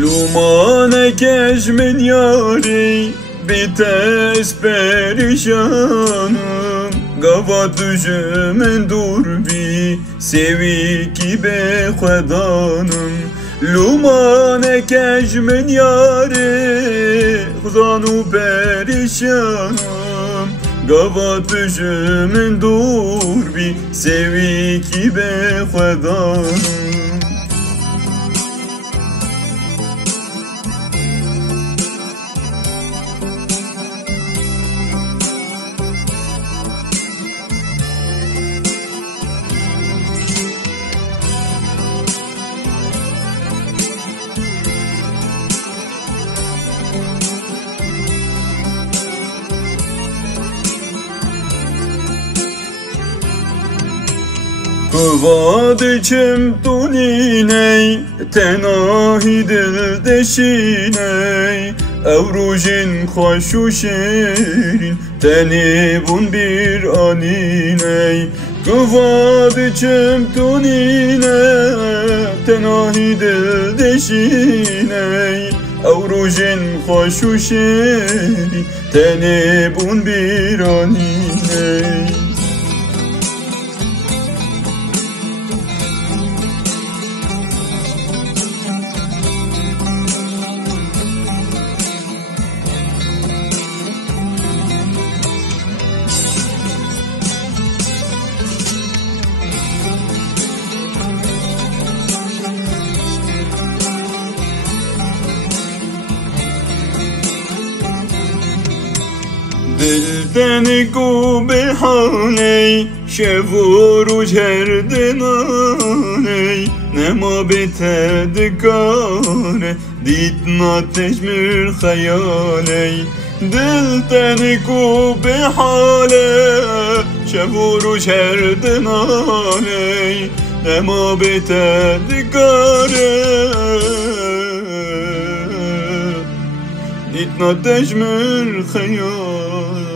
لومانه کش من یاری بیتش perişanım Gavat düşümün dur bi sevi ki be xwedanım Lumane keş min yari xuzanu perişanım Gavat düşümün dur bi sevi ki be xwedanım Kıvadı çemtunine tenahi dil deşine Evrujin xoşu şerin tenibun bir anine Kıvadı çemtunine tenahi dil deşine Evrujin xoşu şerin tenibun bir anine دلتن کو به حالی شفور و جردنانی نما به تدکانه دید ناتش مر خیالی دلتن کو به حالی شفور و جردنانی نما به تدکانه دید ناتش مر خیالی